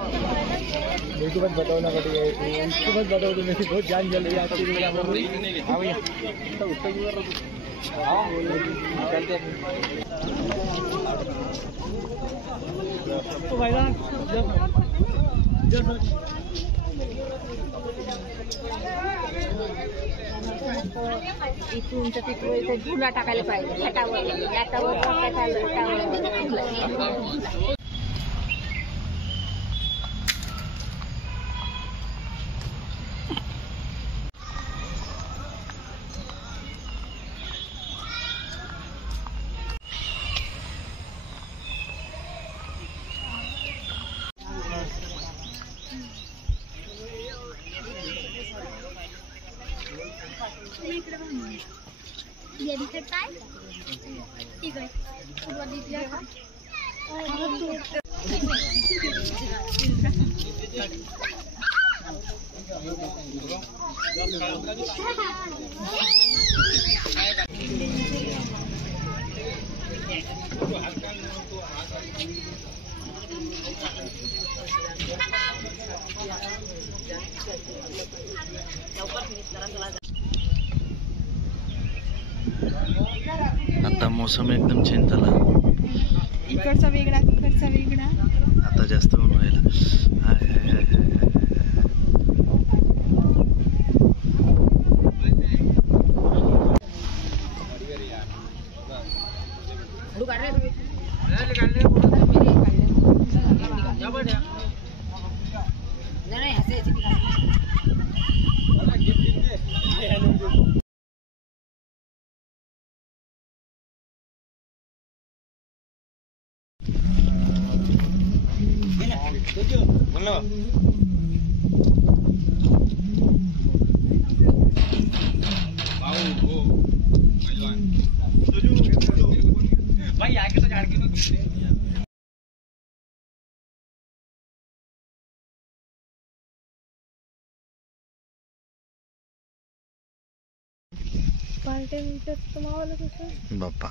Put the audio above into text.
मेरे को बस बताओ ना कटी है, उसको बस बताओ तो मेरी बहुत जान जल रही है आपकी। हाँ भैया तो उसका क्यों कर रहे हो? हाँ चलते हैं तो भाई साहब इथून तर तिकडे इथे झुला टाकायला पाहिजे छटावर लाटावर ये दिखता है ठीक है वो दिखला था आता मौसम एकदम चेंज झाला. इकडचा वेगळा तिकडचा वेगळा. आता जास्त ऊन व्हायला. भाई आके तो झाड़ के पार्टी में तो माहौल है बापा